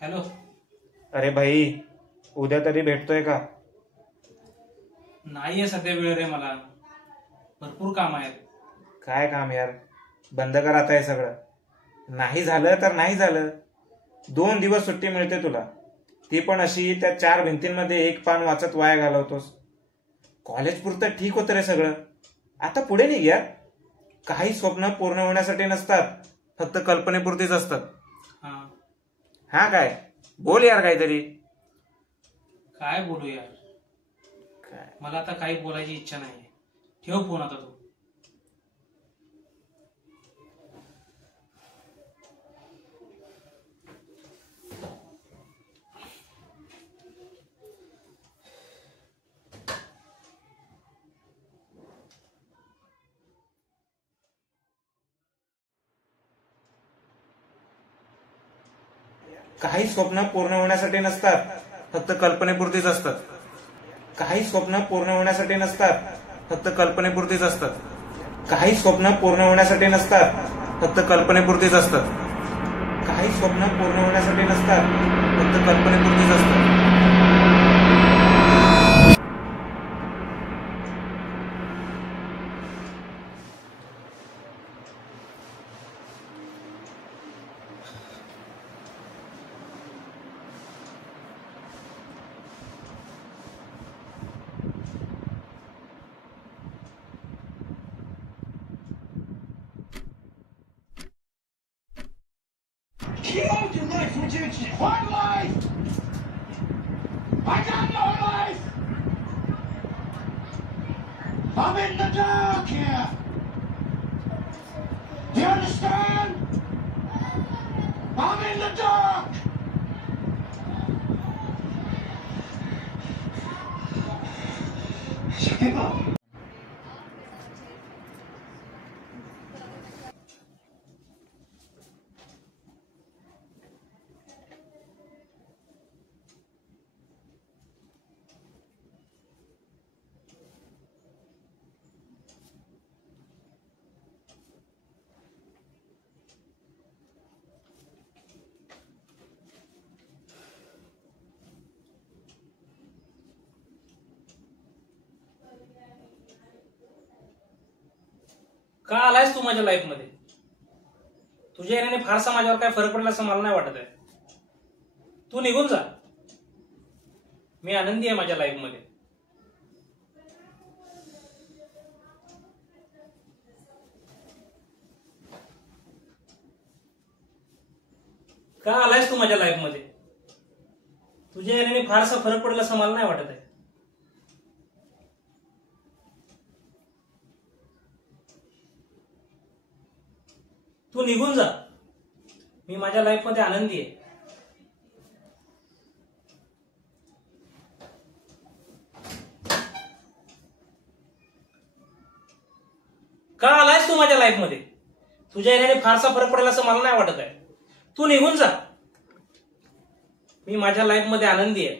Hello. अरे भाई, उद्या तरी भेटतोय का? नाहीये सध्या वेळ रे, मला भरपूर काम आहेत. काय काम यार, बंद कर आता हे सगळं. नाही झालं तर नाही झालं. 2 दिवस सुट्टी मिळते तुला, ती पण अशी त्या 4 भिंतींमध्ये एक पान वाचत वाया घालवतोस. कॉलेज पुरतं ठीक होतं रे सगळं, आता पुढे निघ यार. काही स्वप्न पूर्ण होण्यासाठी नसतात, फक्त कल्पनेपुरतीच असतात. हा काय, बोल यार काहीतरी. काय बोलू यार, मला आता काही बोलायची इच्छा नाही. ठेव फोन आता तू. काही स्वप्न पूर्ण होण्यासाठी नसतात, फक्त कल्पनेपुरतीच असतात. काही स्वप्न पूर्ण होण्यासाठी नसतात, फक्त कल्पनेपुरतीच असतात. काही स्वप्न पूर्ण होण्यासाठी नसतात, फक्त कल्पनेपुरतीच असतात. काही स्वप्न पूर्ण होण्यासाठी नसतात, फक्त कल्पनेपुरतीच असतात. Killed your life, would you? What life? I got no life! I'm in the dark here! Do you understand? I'm in the dark! Shut up! का आलायस तू माझ्या लाईफ मध्ये? तुझ्या येण्याने फारसा माझ्यावर काय फरक पडला असं मला नाही वाटत आहे. तू निघून जा. मी आनंदी आहे माझ्या लाईफ मध्ये. का आलायस तू माझ्या लाईफ मध्ये? तुझ्या येण्याने फारसा फरक पडला असं मला नाही वाटत आहे. तू निघून जा. मी माझ्या लाईफ मध्ये आनंदी आहे. का आलायस तू माझ्या लाईफ मध्ये? तुझ्या येण्याने फारसा फरक पडेल असं मला नाही वाटत आहे. तू निघून जा. मी माझ्या लाईफ मध्ये आनंदी आहे.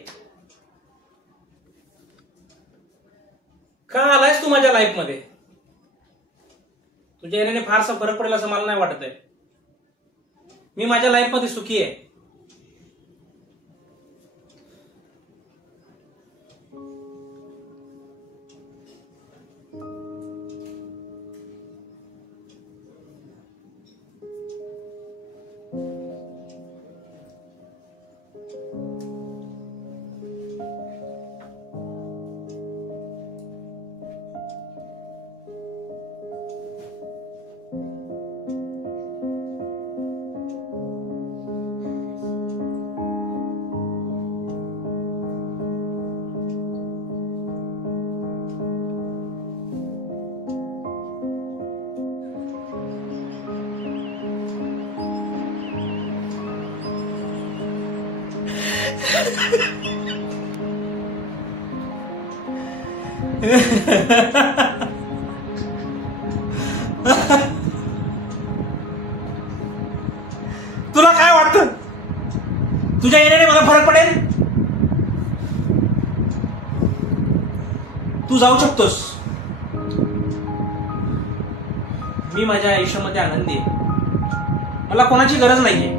का आलायस तू माझ्या लाईफ मध्ये? तुझ्या येण्याने फारसा फरक पडेल असं मला नाही वाटत आहे. मी माझ्या लाईफ मध्ये सुखी आहे. तुला काय वाटतं? तुझ्या येण्याने मला फरक पडेल? तू जाऊ शकतोस. मी माझ्या आयुष्यामध्ये आनंदी आहे. मला कोणाची गरज नाहीये.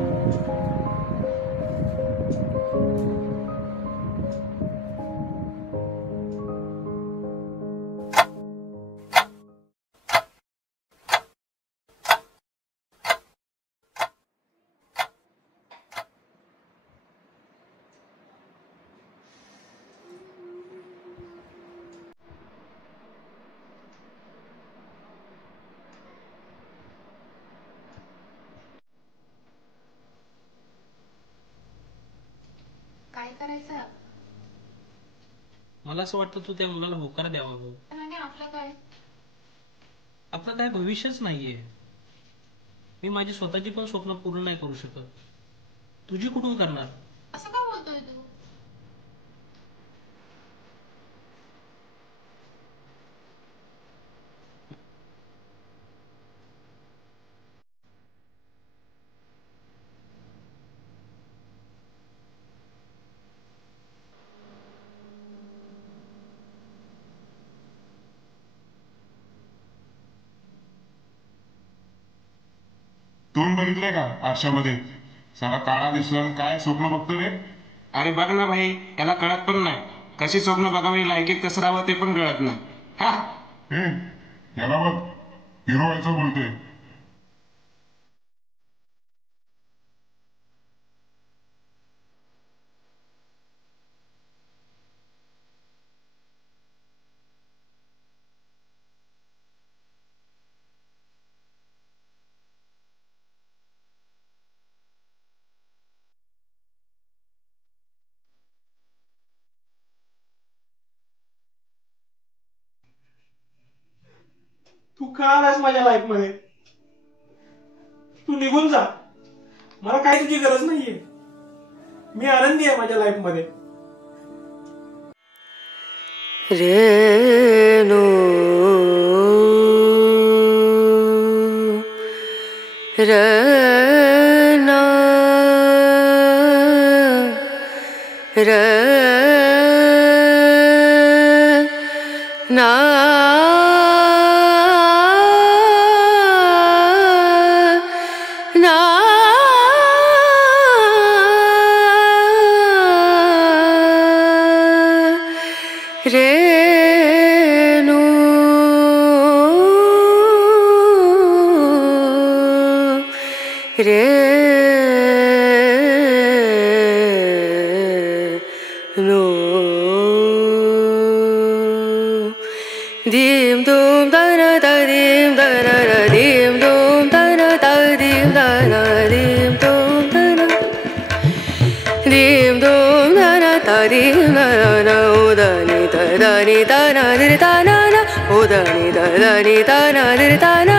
मला असं वाटतं तू त्या मुलाला होकार द्यावा गं. आणि आपलं काय? आपलं काय भविष्यच नाहीये. मी माझी स्वतःची पण स्वप्न पूर्ण नाही करू शकत. तुझी कुठून करणार? असं का बोलतोय तू? तोंड बघितलंय का आरशामध्ये? साला काळा दिसला आणि काय स्वप्न बघतो रे? अरे बघ ना भाई, याला कळत पण नाही. कशी स्वप्न बघावी, लायकीत कसं राहावं ते पण कळत नाही. हा हे याला बघ, हिरो व्हायचं बोलतोय. तू का आलास माझ्या लाईफ मध्ये? तू निघून जा. मला काय तुझी गरज नाहीये. मी आनंदी आहे माझ्या लाईफ मध्ये. रेणू रना रना रेणू रेणू दीम दूम दन दीम दन दीम दूम दन दीम दन दीम दूम दन दीम दूम दन दीम दन उदनी दनी दन दिर दन उदनी दनी दन दिर दन